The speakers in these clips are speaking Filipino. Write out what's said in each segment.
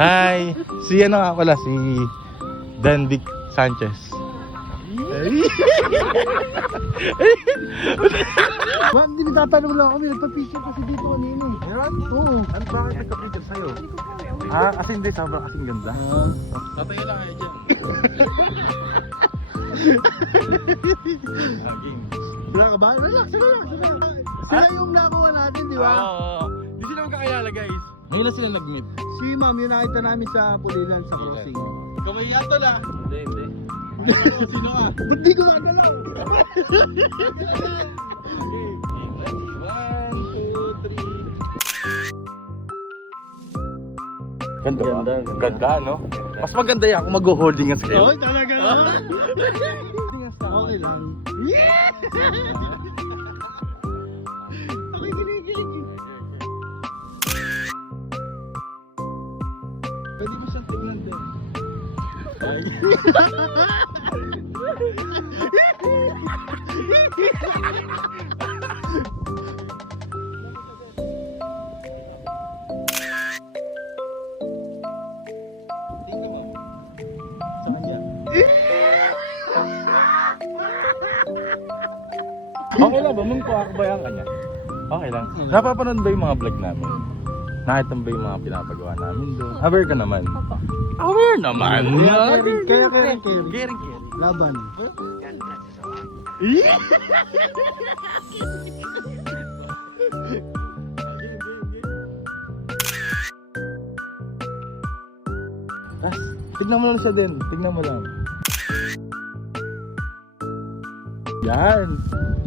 Hi! Si ano nga pala, si Dan Vic Sanchez. Bakit hindi nagtatanong lang kami? Nagpa-picture kasi dito kanina eh. Meron? Oo. Ano bakit nagka-picture sa'yo? Kasi hindi, sobrang kasing ganda. Tatay lang kayo dyan. Wala ka ba? Relax, relax, relax. Sila yung nakuha natin, di ba? Oo. Hindi sila magkakilala guys. Ngayon lang sila nag-meet. Si ma'am, yun nakita namin sa Pulilan sa crossing. Kumahiyan to lang. Hindi. Sino ka? Hindi ko magalaw! Ganda. Ganda, no? Mas maganda yan kung mag-holding hands kayo. Oo, talaga naman! Okay lang. Yeah! Okay, kinikilig. Pwede mo siyang tignan din. Sa kanya. Okay lang ba? Mungkuha ko ba yan kanya? Okay lang. Napapanood ba yung mga vlog namin? Nakita mo ba yung mga pinapagawa namin doon? Aware ka naman? Aware naman! Kaya caring. Caring. Laban. Tas, tignan mo lang siya din. Tignan mo lang. Yan.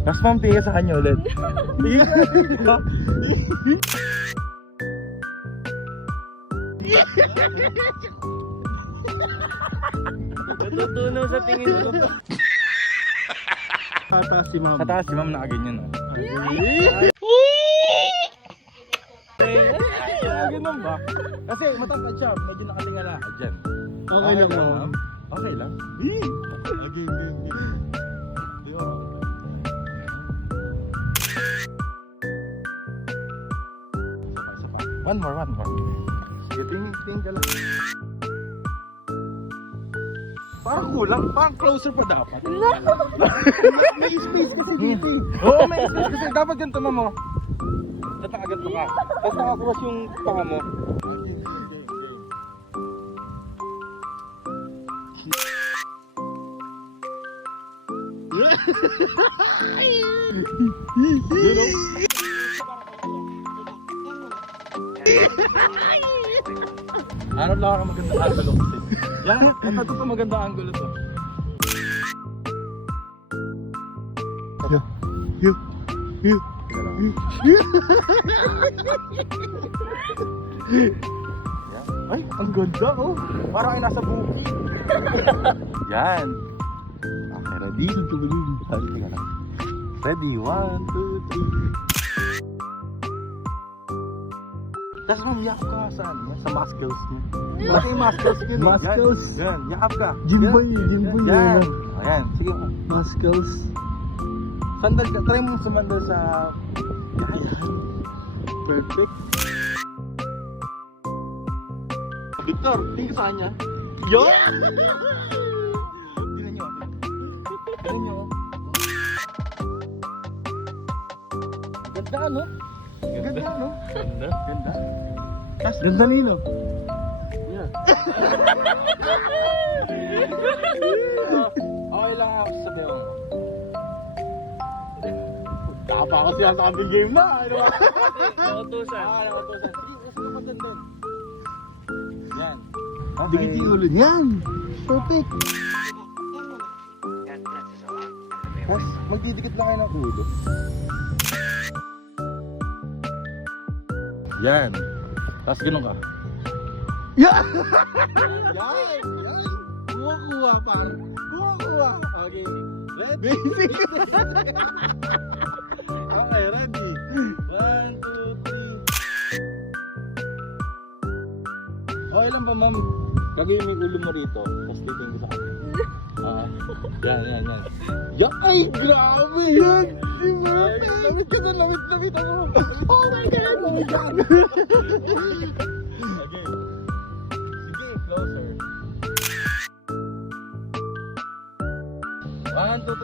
Tapos pampiga sa kanya ulit. Sige ka. Natutunaw sa tingin ko. Tataas si ma'am. Sa taas si ma'am nakaganyan. Ganun ba? Kasi matangkad siya. Medyo nakatingala. Diyan. Okay lang ma'am. Okay lang. One more. Sige, tingin ka lang. Parang kulang. Parang closer pa dapat. May space kasi dito eh. Oo, may space kasi dapat ganito mo. Dapat nakaganto ka. Tapos nakakross yung panga mo. Ano lang ako magandang angulo kasi. Yan, ito to magandang angulo to. Ay, ang ganda oh. Parang ay nasa bukid. Yan. Okay, ready? Ready ka na. Ready, 1, 2, 3. Tapos yakap ka saan? Sa muscles mo. Kasi yung muscles yun eh. Muscles? Yan, yakap ka. Jimboy Yan. yan. Ayan, sige. Muscles. Sandal ka. Try mo sumandal sa... Yan. Perfect. Victor, tingin ka sa kanya. Yo! Tingnan nyo. Tingnan nyo. Ganda ano? Ganda ano? Ganda. Tas, Ganda nilo. yeah. Okay lang ako sa sabihin mo. Tapa ako siya sa ating game na. Ano ba? Nautusan. Nakatusan. Sige, gusto ko din din. Yan. Dikit yung ulo. Yan. Perfect. Tapos, magdidikit lang kayo ng ulo. Yan. Tapos ganun ka. Yan. Yan! Yan! Kuha-kuha pa. Kuha-kuha. Okay. Ready? Basic. Okay, ready? 1, 2, 3. Okay lang ba, ma'am? Gagawin mo yung ulo mo rito. Tapos titingin ko sa kanya. Yan. Yan! Ay, grabe! Yan! Di ba? Lawit ka na, lawit ako. Oh my God! Oh my God! Okay. Wala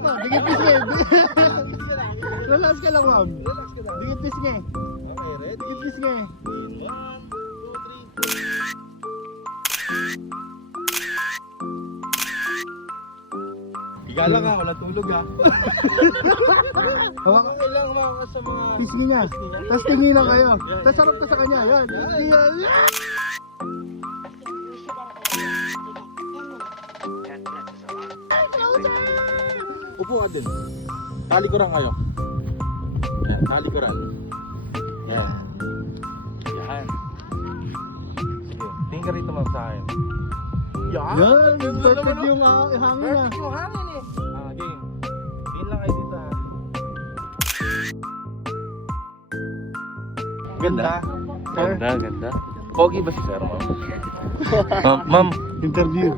pa, dikit pisngi. Relax ka lang, ma'am. Dikit pisngi. Okay, ready? Dikit pisngi. 1, 2, 3. Higa lang ha, wala tulog ha. Hawak Okay lang mga sa mga... pisngi niya. Tapos tingin lang kayo. Tapos sarap ka sa kanya. Yan. Yan. Upo ka din. Talikuran kayo. Yan, talikuran. Yan. Yan. Sige, tingin ka rito ma'am sa akin. Yan! Yan. Perfect yung hangin niya. Perfect yung hangin eh. Game. Tingin lang kayo dito ha. Ganda. Ganda, ganda. Pogi ba si sir, ma'am? Ma'am. Interview.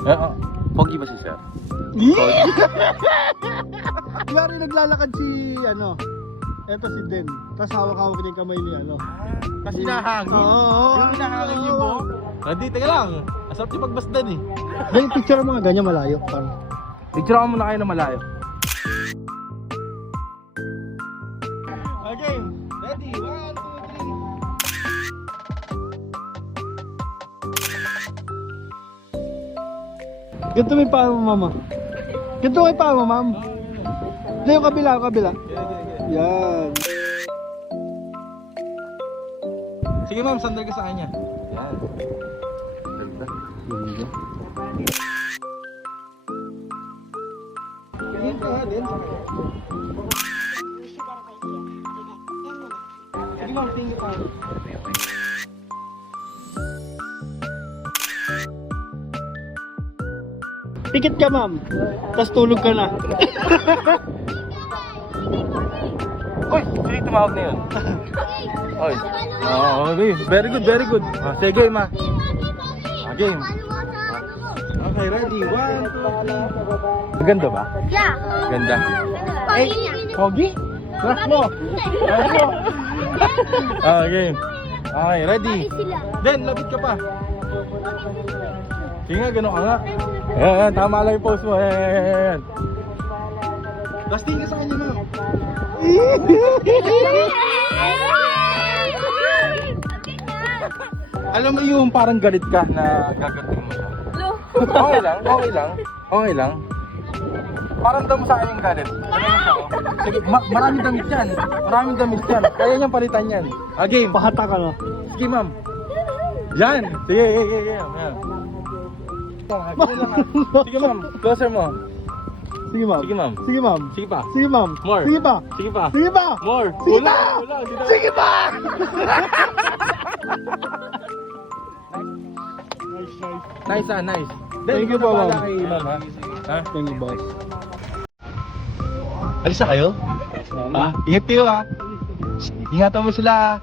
Pogi ba si sir? Kaya rin naglalakad si eto si Den. Tapos hawak-hawak niya yung kamay ni Kasi nahangin. Oo. Yung hinahangin yung buhok. Hindi, teka lang. Asarap yung pagbasdan eh. Then picture mo mga ganyan malayo. Parang. Picture ko muna kayo na malayo. Okay, ready? 1, 2, 3. Ganito may paa mo, mama. Ganito may paa mo, ma'am. Hindi, yung kabila, yung kabila. Yan. Sige ma'am, sandal ka sa kanya. Yan. Ganda. Tingin ka din sa kanya. Sige ma'am, tingin ka. Pikit ka, ma'am. Tapos tulog ka na. Uy, sino tumawag na yun? Uy. Okay. Very good, very good. Say game ah. Game. Okay, ready? 1, 2, 3. Ganda ba? Yeah. Ganda. Pogi niya. Pogi? Crush mo? Crush mo? Okay. Okay, ready? Pogi sila. Then, lapit ka pa. Sige nga, gano'n ka nga. Ayan, tama lang yung pose mo. Ayan. Lasting ka sa kanya, ma'am. Alam mo yung parang galit ka na gagating mo siya. Okay lang, okay lang. Okay lang. Parang daw mo sa akin yung galit. Sige, maraming damit yan. Maraming damit yan. Kaya niyang palitan yan. Game. Pahata ka na. Sige, ma'am. Yan. Sige, yan. Sige, ma'am. Closer mo. Sige, ma'am. Sige, ma'am. Sige, ma'am. Sige pa. Sige, ma'am. More. Sige pa. Sige pa. Sige pa. More. Sige pa. Wala. Sige pa. Nice, nice. Thank you po, ma'am. Kay ma'am, ha? Thank you, boss. Alis na kayo? Ha? Ingat kayo, ha? Ingatan mo sila, ha?